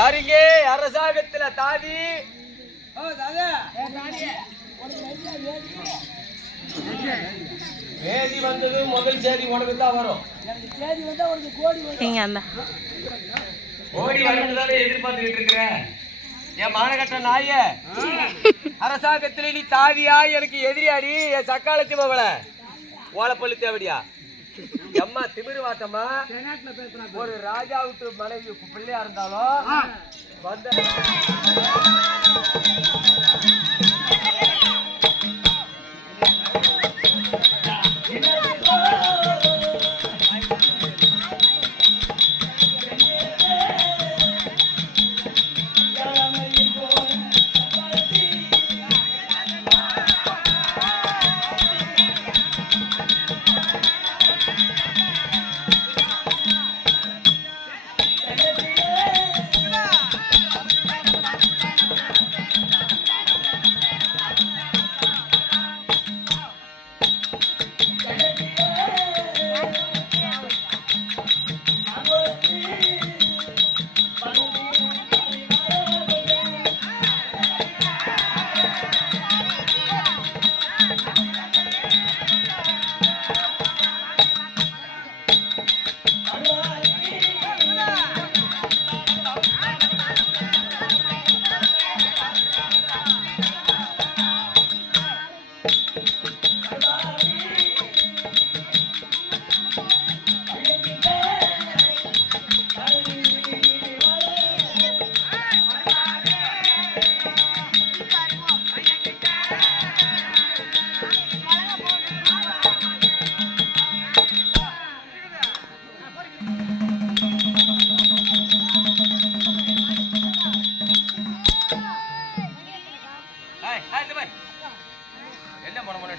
யாருங்க அரசாங்கத்துல தாதி வேதி வந்தது முதல் சேதி உனக்கு தான் வரும். கோடி வரதுதானே எதிர்பார்த்துக்கிட்டு இருக்கிறேன். என் மானகட்ட நாய அரசாங்கத்துல நீ தாதியா எனக்கு எதிரியாடி என் சக்காலத்தி மவள ஓலப்பள்ளி தேவடியா அம்மா திமிரு வாட்டம்மா. ஒரு ராஜா விட்டு மனைவி பிள்ளையா இருந்தாலும் வந்த என்ன மன மன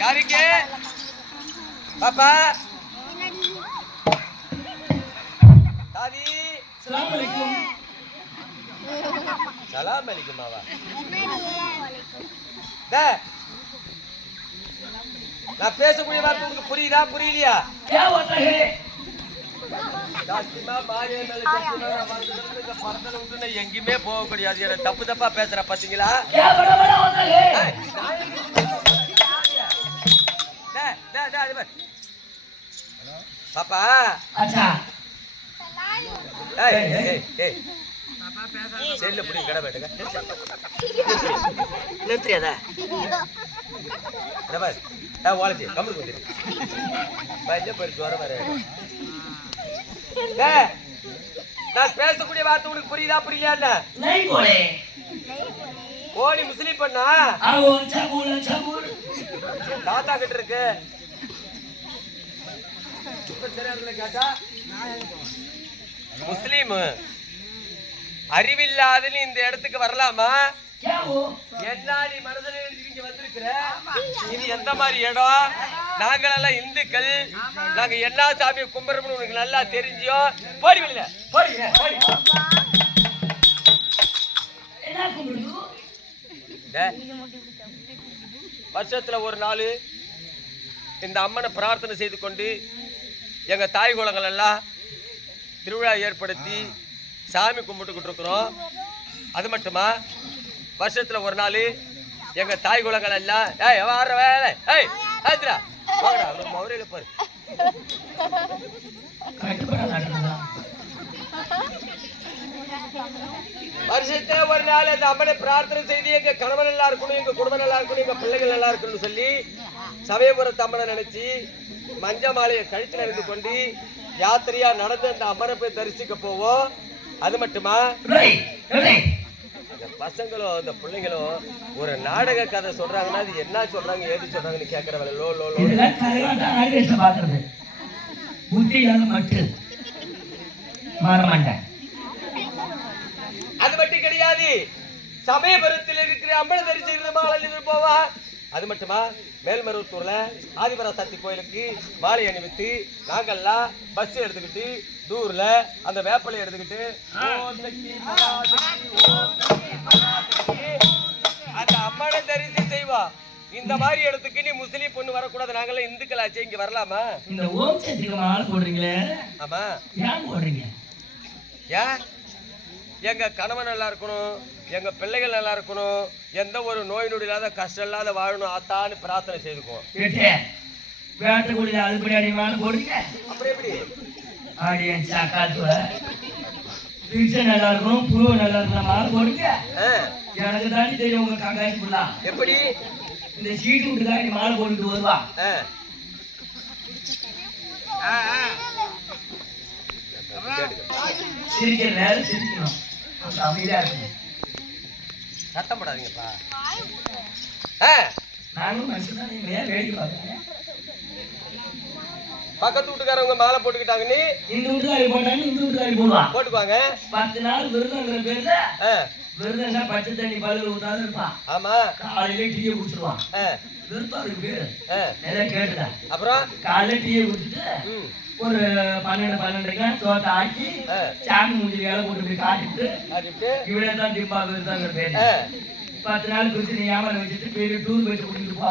யாருங்க பாப்பா தாதி சலாம் அலைக்கும். சலாம் அலைக்கும் மாவா. நான் பேசக்கூடிய வார்த்தை உங்களுக்கு புரியுதா புரியலையா? எங்கேயுமே போக கூடாது. தப்பு தப்பா பேசுற பாத்தீங்களா? பாப்பா செல்ல புடி கடை பேட்டுங்க நிறுத்தியாதா வாழச்சி கம்பளி கொண்டு போயிட்டு வர வர நான் பேசக்கூடிய வார்த்தை உனக்கு புரியுதா புரியல? ஓடி முஸ்லீம் பண்ணா தாத்தா கிட்ட இருக்கு கேட்டா முஸ்லீம் அறிவில்லாதன்னு இந்த இடத்துக்கு வரலாமா? என்ன நீ மனதில் இங்க வந்திருக்கிற? இது எந்த மாதிரி இடம்? நாங்களெல்லாம் இந்துக்கள், நாங்க என்ன சாமியை கும்பிடுறோம்னு உனக்கு நல்லா தெரிஞ்சியோ? போடி வெளியில போடி. வருஷத்துல ஒரு நாள் இந்த அம்மனை பிரார்த்தனை செய்து கொண்டு எங்க தாய் குலங்கள் எல்லாம் திருவிழா ஏற்படுத்தி சாமி கும்பிட்டுக்கிட்டு இருக்கிறோம். அது மட்டுமா, வருஷத்துல ஒரு நாள் எங்க தாய் குலங்கள் எல்லாம் வர வேலை மௌரையில பாரு வருஷத்துல ஒரு நாள் அந்த அம்மனை பிரார்த்தனை செய்து எங்க கணவன் நல்லா இருக்கணும், எங்க குடும்பம் நல்லா இருக்கணும், எங்க பிள்ளைகள் நல்லா இருக்கணும்னு சொல்லி சமயபுரத்து அம்மனை நினைச்சு மஞ்ச மாலையை கழுத்துல இருந்து கொண்டு யாத்திரையா நடந்து அந்த அம்மனை போய் தரிசிக்க போவோம். அது மட்டுமா, பசங்களும் அந்த பிள்ளைங்களும் ஒரு நாடக கதை சொல்றாங்கன்னா அது என்ன சொல்றாங்க ஏது சொல்றாங்கன்னு கேட்கறவங்க லோ லோ லோ அது மட்டும் கிடையாது. சமயபுரத்தில் இருக்கிற அம்மனை தரிசிக்கிறது மாலை போவா. அது மட்டுமா, மேல்மருவத்தூர்ல ஆதிபராசக்தி கோயிலுக்கு மாலை அணிவித்து நாங்கள்லாம் பஸ் எடுத்துக்கிட்டு தூர்ல அந்த வேப்பலை எடுத்துக்கிட்டு அந்த அம்மனை தரிசி செய்வா. இந்த மாதிரி இடத்துக்கு நீ முஸ்லீம் பொண்ணு வரக்கூடாது, நாங்கெல்லாம் இந்துக்கள் ஆச்சு, இங்க வரலாமா? இந்த ஓம் சக்திக்கு மாலை போடுறீங்களே, ஆமா, ஏன் போடுறீங்க? ஏன்? எங்க கணவன் நல்லா இருக்கணும், எங்க பிள்ளைகள் நல்லா இருக்கணும், எந்த ஒரு நோய் நொடி இல்லாத கஷ்டம் இல்லாத வாழணும் ஆத்தான்னு பிரார்த்தனை செய்துக்குவோம். அப்படி எப்படி நல்லா இருக்கும், புழு நல்லா இருக்கிற மாலை போடுங்க. எனக்கு தாண்டி தெரியும் உங்க கங்காய்க்கு ஃபுல்லா எப்படி இந்த சீட்டு விட்டு தாண்டி மாலை போட்டுட்டு வருவா. சிரிக்கிற நேரம் சிரிக்கணும், அமைதியா இருக்கு, சத்தம் போடாதீங்கப்பா. நானும் மனுஷன் வேடிக்கை பார்க்கறேன். பக்கத்து வீட்டுக்காரவங்க மாலை போட்டுக்கிட்டாங்க, நீ இந்த வீட்டுக்காரி போட்டாங்க, இந்த வீட்டுக்காரி போடுவா போட்டுக்குவாங்க. 10 நாள் விருதுங்கிற பேர்ல விருதுன்னா பச்சை தண்ணி பழுகு ஊத்தாது இருப்பான். ஆமா, காலையில டீயை குடிச்சிருவான். விருப்பா இருக்கு பேரு நிறைய கேட்டுதான். அப்புறம் காலையில டீயை குடிச்சிட்டு ஒரு 12-12 தோட்ட ஆக்கி சாமி முடிஞ்சு வேலை போட்டு போய் காட்டிட்டு இவ்வளவு தான் தீபா விருதுங்கிற பேரு. 10 நாள் குடிச்சு நீ வியாபாரம் வச்சுட்டு போய் டூர் போயிட்டு கூட்டிட்டு போவா.